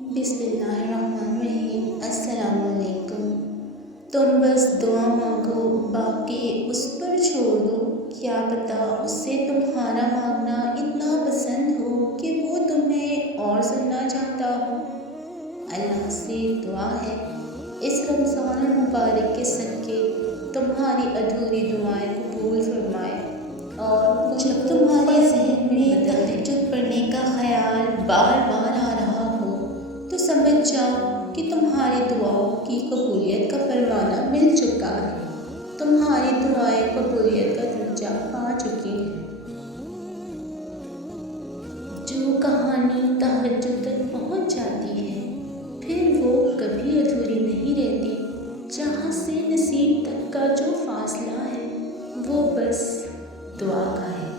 بسم اللہ الرحمن الرحیم۔ السلام علیکم۔ تم بس دعا مانگو، باقی اس پر چھوڑ دو۔ کیا پتہ اسے تمہارا مانگنا اتنا پسند ہو کہ وہ تمہیں اور سننا چاہتا ہو۔ اللہ سے دعا ہے اس رمضان المبارک کے صدقے تمہاری ادھوری دعائیں قبول فرمائے، اور جب تمہارے ذہن میں تہجد پڑھنے کا خیال بار بار آ رہا ہو تو سمجھ جاؤ کہ تمہاری دعاؤں کی قبولیت کا پروانہ مل چکا ہے، تمہاری دعائیں قبولیت کا درجہ پا چکی ہیں۔ جو کہانی تہجد تک پہنچ جاتی ہے پھر وہ کبھی ادھوری نہیں رہتی۔ جہاں سے نصیب تک کا جو فاصلہ ہے وہ بس دعا کا ہے۔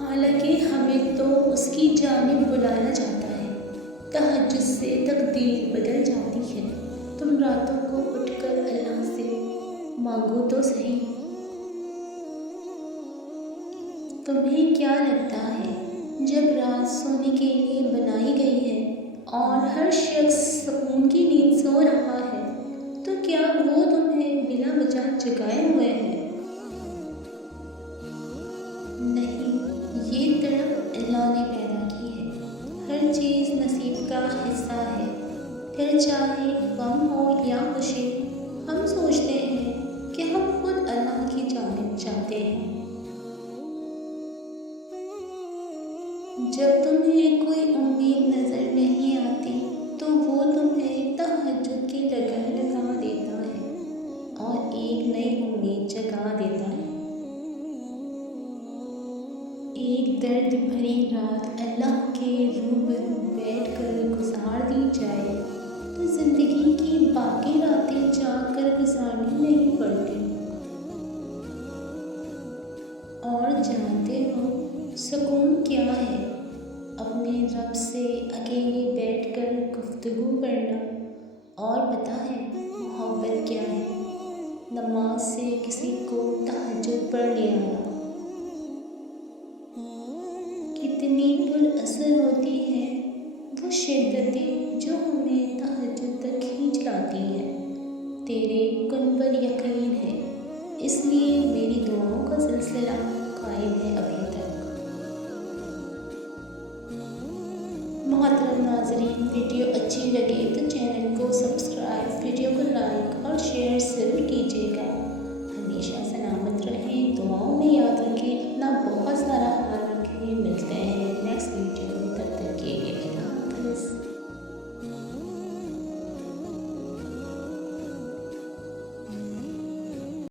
حالانکہ ہمیں تو اس کی جانب بلایا جاتا ہے۔ تہجد سے تقدیر بدل جاتی ہے۔ تم راتوں کو اٹھ کر اللہ سے مانگو تو صحیح۔ تمہیں کیا لگتا ہے جب رات سونے کے لیے بنائی گئی ہے اور ہر شخص سکون کی نیند سو رہا ہے تو کیا وہ تمہیں بلا وجہ جگائے ہوئے ہیں؟ نہیں، یہ تڑپ اللہ نے پیدا کی ہے۔ ہر چیز نصیب کا حصہ ہے، پھر چاہے غم ہو یا خوشی۔ ہم سوچتے ہیں کہ ہم خود اللہ کی جانب جاتے ہیں۔ جب تمہیں کوئی امید نظر نہیں آتی تو وہ تمہیں تہجد کی لگن لگا دیتا ہے اور ایک نئی امید جگا دیتا ہے۔ ایک درد بھری رات اللہ کے روبرو بیٹھ کر گزار دی جائے تو زندگی کی باقی راتیں جاگ کر گزارنی نہیں پڑتی۔ اور جانتے ہو سکون کیا ہے؟ اپنے رب سے اکیلے بیٹھ کر گفتگو کرنا۔ اور پتہ ہے محبت کیا ہے؟ نماز سے کسی کو تہجد پڑھ لے آنا۔ کتنی پر اثر ہوتی ہیں وہ شدتیں جو ہمیں تہجد تک کھینچ لاتی ہیں۔ تیرے کن پر یقین ہے، اس لیے میری دعاؤں کا سلسلہ قائم ہے ابھی تک۔ محترم ناظرین، ویڈیو اچھی لگے تو چینل کو سبسکرائب، ویڈیو کو